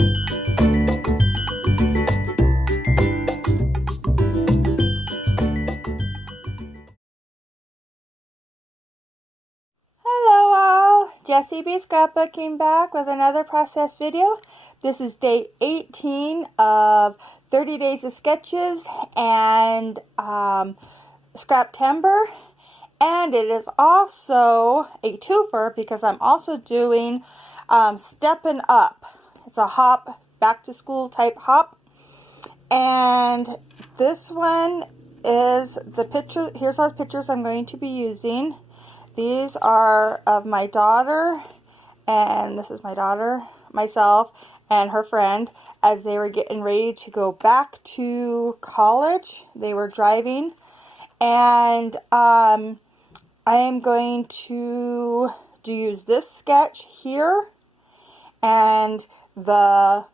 Hello all, Jessie B. Scrapbooking back with another process video. This is day 18 of 30 Days of Sketches and Scraptember. And it is also a twofer because I'm also doing Steppin' Up. It's a hop, back to school type hop. And this one is the picture. Here's all the pictures I'm going to be using. These are of my daughter, and this is my daughter, myself, and her friend as they were getting ready to go back to college. They were driving, and I am going to use this sketch here, and the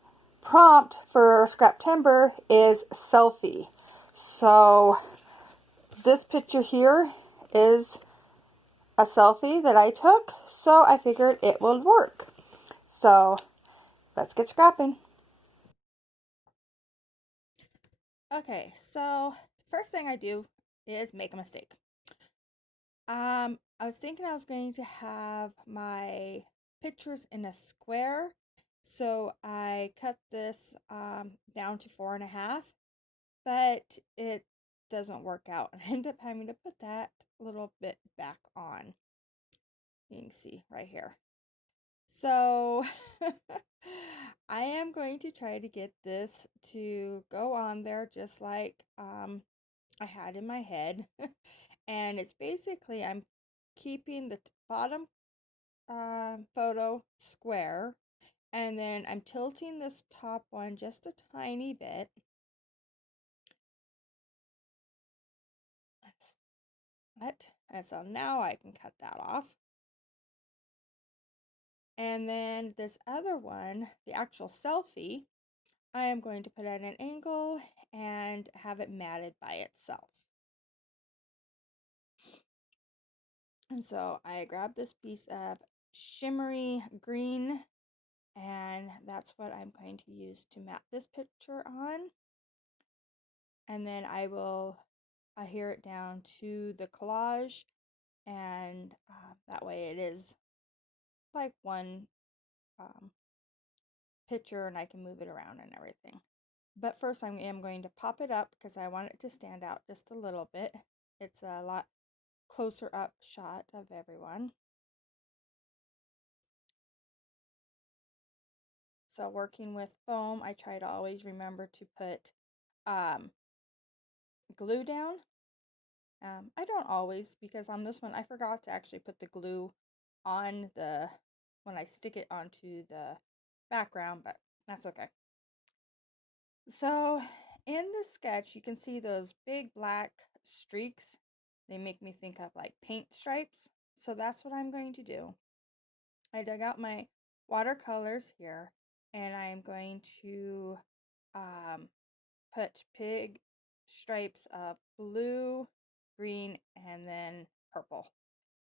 prompt for Scraptember is selfie. So this picture here is a selfie that I took, so I figured it would work. So let's get scrapping. Okay, so first thing I do is make a mistake. I was thinking I was going to have my pictures in a square, so I cut this down to 4.5, but it doesn't work out. I end up having to put that little bit back on. You can see right here. So I am going to try to get this to go on there just like I had in my head. And it's basically I'm keeping the bottom photo square, and then I'm tilting this top one just a tiny bit. And so now I can cut that off. And then this other one, the actual selfie, I am going to put at an angle and have it matted by itself. And so I grabbed this piece of shimmery green, and that's what I'm going to use to mat this picture on. And then I will adhere it down to the collage, and that way it is like one picture and I can move it around and everything. But first I am going to pop it up because I want it to stand out just a little bit. It's a lot closer up shot of everyone. So working with foam, I try to always remember to put glue down. I don't always, because on this one I forgot to actually put the glue on the when I stick it onto the background, but that's okay. So in the sketch you can see those big black streaks. They make me think of like paint stripes. So that's what I'm going to do. I dug out my watercolors here, and I'm going to put big stripes of blue, green, and then purple.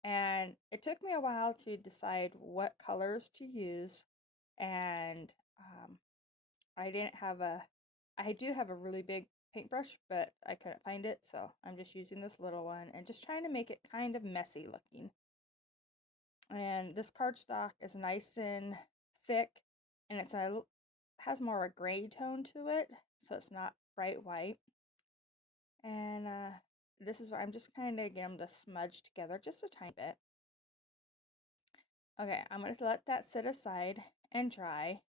And it took me a while to decide what colors to use, and I didn't have I do have a really big paintbrush, but I couldn't find it, so I'm just using this little one and just trying to make it kind of messy looking. And this cardstock is nice and thick, and has more of a gray tone to it, so it's not bright white. And this is where I'm just kind of getting them to smudge together just a tiny bit. Okay, I'm going to let that sit aside and dry.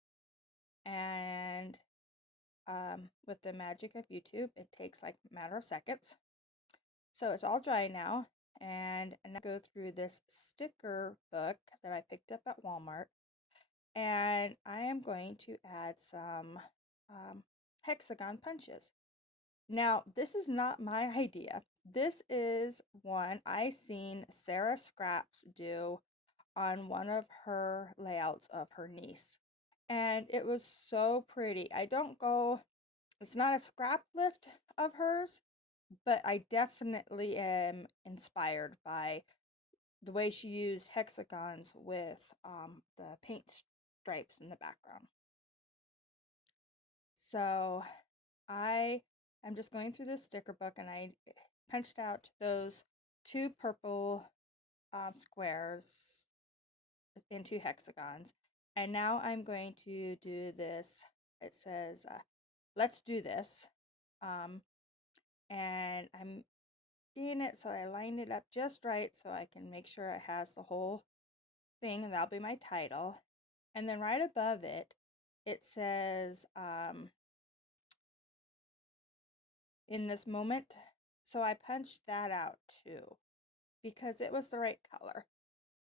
And with the magic of YouTube, it takes like a matter of seconds. So it's all dry now, and I go through this sticker book that I picked up at Walmart, and I am going to add some hexagon punches. Now, this is not my idea. This is one I seen Sarah Scraps do on one of her layouts of her niece, and it was so pretty. It's not a scrap lift of hers, but I definitely am inspired by the way she used hexagons with the paint stripes in the background. So I'm just going through this sticker book, and I punched out those 2 purple squares into hexagons. And now I'm going to do this. It says, let's do this. And I'm getting it so I lined it up just right so I can make sure it has the whole thing, and that'll be my title. And then right above it, it says, in this moment. So I punched that out too because it was the right color.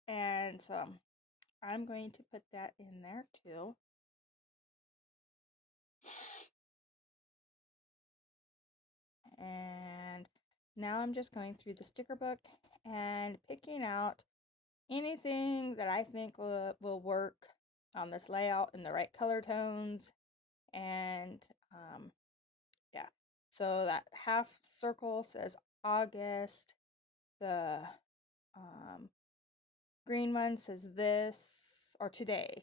And so I'm going to put that in there too. And now I'm just going through the sticker book and picking out anything that I think will work on this layout in the right color tones. And yeah, so that half circle says August. The green one says this, or today.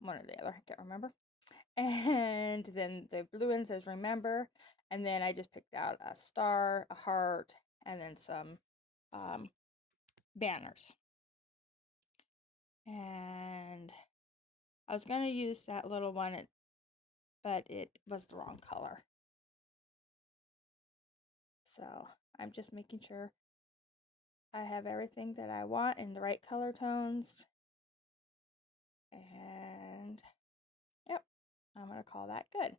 One or the other, I can't remember. And then the blue one says remember. And then I just picked out a star, a heart, and then some banners. And I was going to use that little one, but it was the wrong color. So I'm just making sure I have everything that I want in the right color tones. And yep, I'm going to call that good.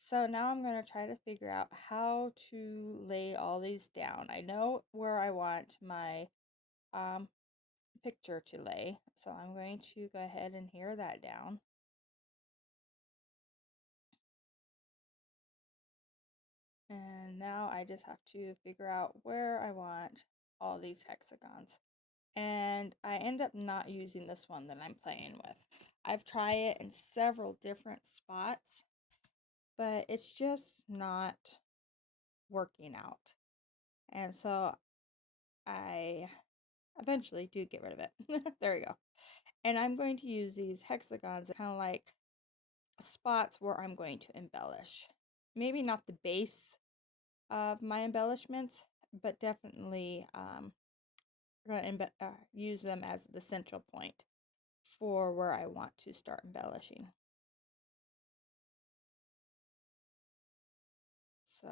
So now I'm going to try to figure out how to lay all these down. I know where I want my picture to lay, so I'm going to go ahead and hear that down. And now I just have to figure out where I want all these hexagons. And I end up not using this one that I'm playing with. I've tried it in several different spots, but it's just not working out. And so I eventually do get rid of it. There we go. And I'm going to use these hexagons kind of like spots where I'm going to embellish. Maybe not the base of my embellishments, but definitely going to use them as the central point for where I want to start embellishing. So,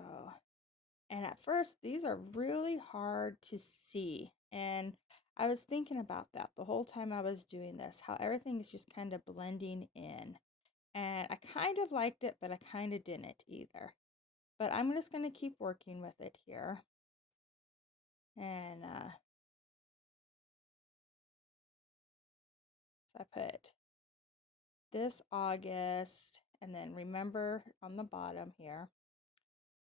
and at first, these are really hard to see. And I was thinking about that the whole time I was doing this, how everything is just kind of blending in. And I kind of liked it, but I kind of didn't either. But I'm just going to keep working with it here. And so I put this August, and then remember on the bottom here.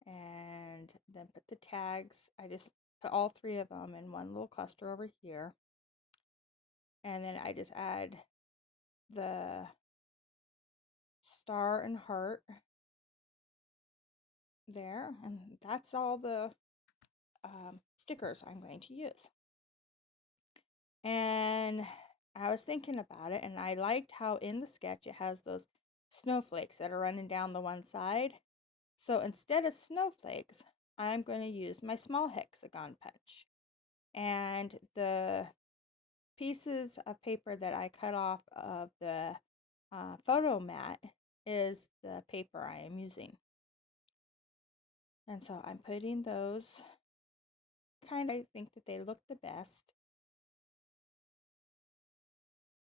And then put the tags. I just put all 3 of them in one little cluster over here. And then I just add the star and heart there. And that's all the stickers I'm going to use. And I was thinking about it, and I liked how in the sketch it has those snowflakes that are running down the one side. So instead of snowflakes, I'm going to use my small hexagon punch. And the pieces of paper that I cut off of the photo mat is the paper I am using. And so I'm putting those I think that they look the best.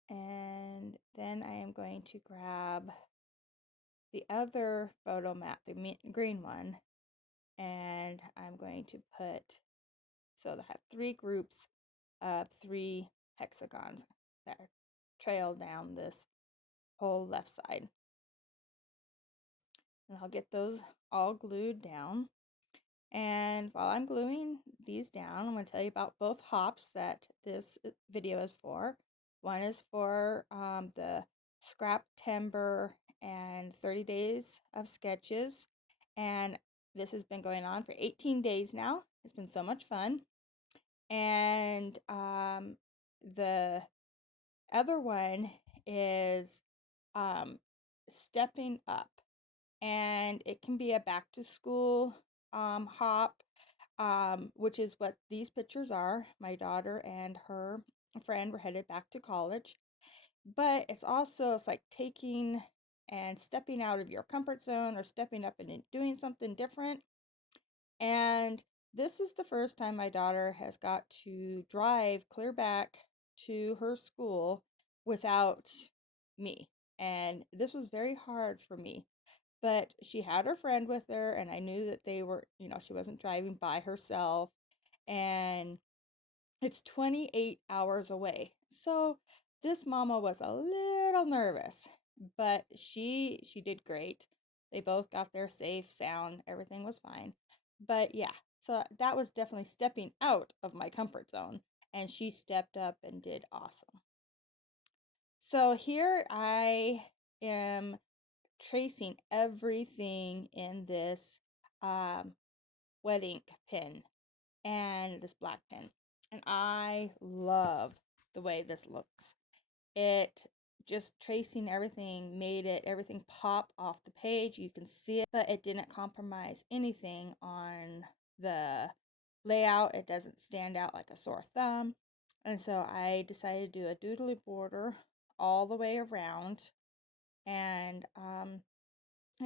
And then I am going to grab the other photo mat, the green one, and I'm going to put, so I have 3 groups of 3 hexagons that trail down this whole left side. And I'll get those all glued down. And while I'm gluing these down, I'm going to tell you about both hops that this video is for. One is for the Scraptember and 30 days of sketches. And this has been going on for 18 days now. It's been so much fun. And the other one is stepping up. And it can be a back to school hop, which is what these pictures are. My daughter and her friend were headed back to college. But it's like taking and stepping out of your comfort zone or stepping up and doing something different. And this is the first time my daughter has got to drive clear back to her school without me. And this was very hard for me. But she had her friend with her, and I knew that they were, she wasn't driving by herself. And it's 28 hours away. So this mama was a little nervous, but she did great. They both got there safe, sound, everything was fine. But yeah, so that was definitely stepping out of my comfort zone, and she stepped up and did awesome. So here I am tracing everything in this wet ink pen and this black pen. And I love the way this looks. It just tracing everything made everything pop off the page. You can see it, but it didn't compromise anything on the layout. It doesn't stand out like a sore thumb. And so I decided to do a doodly border all the way around, and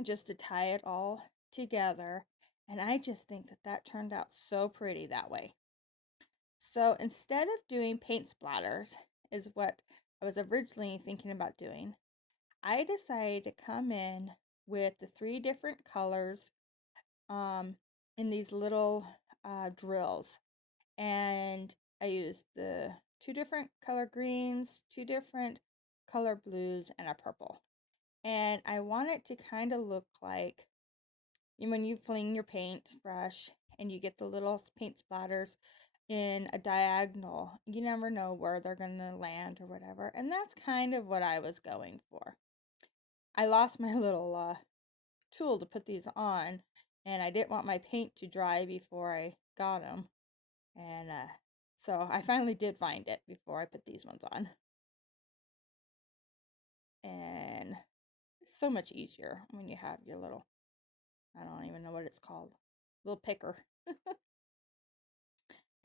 just to tie it all together. And I just think that that turned out so pretty that way. So instead of doing paint splatters, is what I was originally thinking about doing, I decided to come in with the 3 different colors in these little drills. And I used the 2 different color greens, 2 different color blues, and a purple. And I want it to kind of look like when you fling your paintbrush and you get the little paint splatters in a diagonal. You never know where they're going to land or whatever. And that's kind of what I was going for. I lost my little tool to put these on, and I didn't want my paint to dry before I got them. And so I finally did find it before I put these ones on. And it's so much easier when you have your little, I don't even know what it's called, little picker.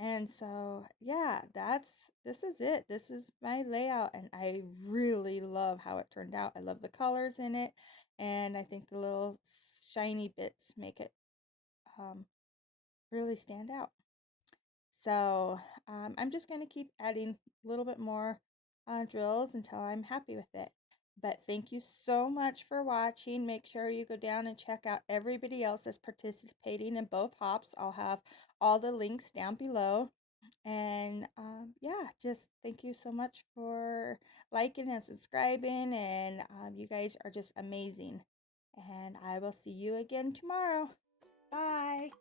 And so, yeah, this is it. This is my layout, and I really love how it turned out. I love the colors in it, and I think the little shiny bits make it really stand out. So I'm just going to keep adding a little bit more drills until I'm happy with it. But thank you so much for watching. Make sure you go down and check out everybody else that's participating in both hops. I'll have all the links down below. And yeah, just thank you so much for liking and subscribing. And you guys are just amazing. And I will see you again tomorrow. Bye.